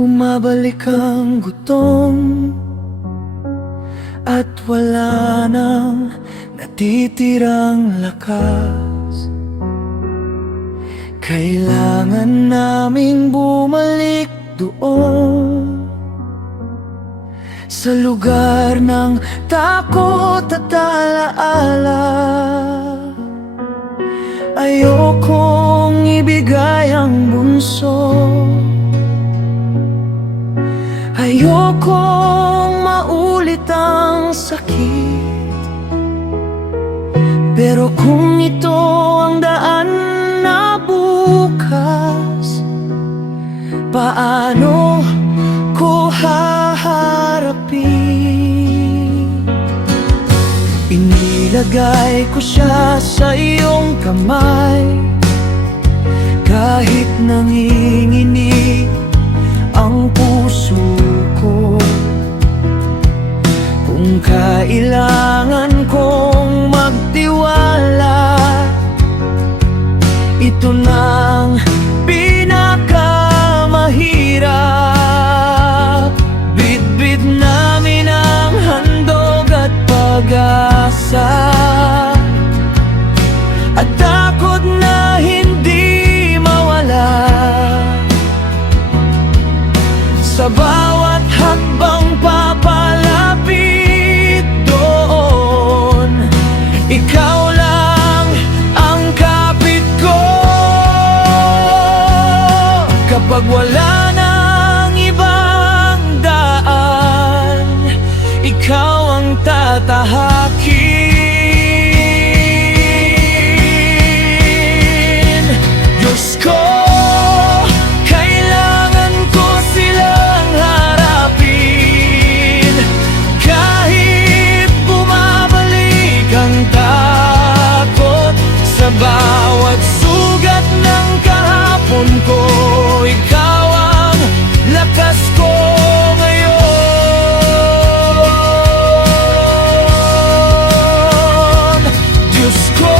Bumabalik ang gutom at wala nang natitirang lakas. Kailangan naming bumalik doon sa lugar ng takot at alaala. Ayokong ibigay ang bunso, ayokong maulit ang sakit. Pero kung ito ang daan na bukas, paano ko haharapin? Inilagay ko siya sa iyong kamay, kahit nanginginig ang puso ko. Kung kailangan kong magtiwala, ito nang pinakamahirap. Bitbit namin ang handog at pag-asa, at takot na hindi mawala. Sa bawat hakbang papalapit doon, ikaw lang ang kapit ko. Kapag wala nang ibang daan, ikaw ang tatahakin. Diyos ko, kailangan ko silang harapin. Kahit bumabalik ang takot sa bawat sugat ng kahapon ko, ikaw ang lakas ko ngayon. Diyos ko,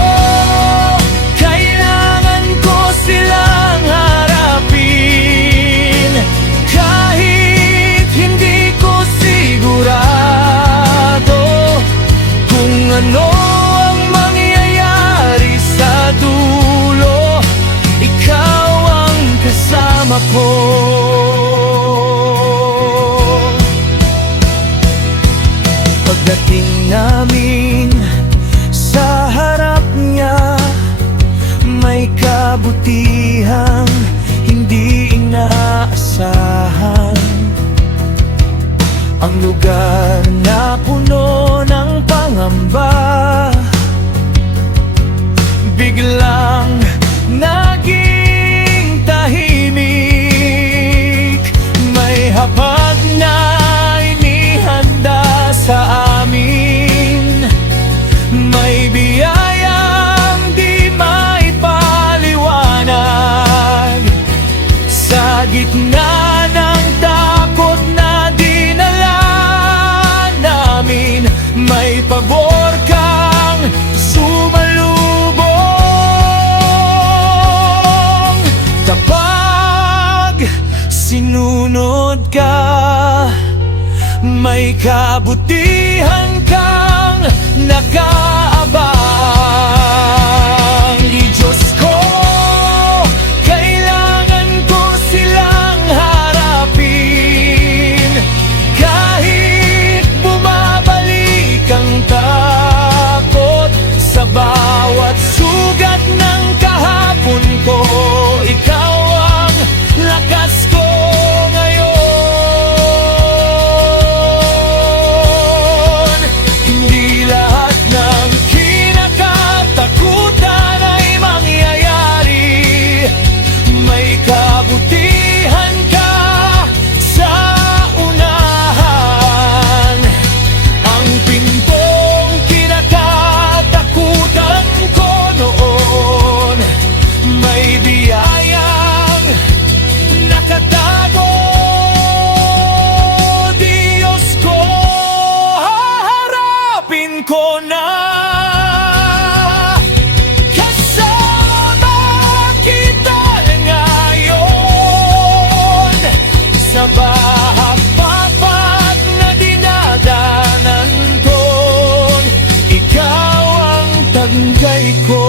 kailangan ko silang harapin. Kahit hindi ko sigurado kung ano ang mangyayari sa dulo, ikaw ang kasama ko. Pagdating namin sa harap niya, may kabutihang hindi inaasahan. Ang lugar na puno ng pangamba, biglang naging tahimik. May hapag na inihanda sa amin, may biyayang di maipaliwanag. Sa gitna ng takot na dinala namin, may pabor kang sumalubong. Kapag sinunod ka, may kabutihan kang nakaabang. Diyos ko, kailangan ko silang harapin. Kahit bumabalik ang takot sa bawat sugat ng kahapon ko, ikaw ang lakas ko ngayon. Hindi lahat ng kinakaya puso'y ko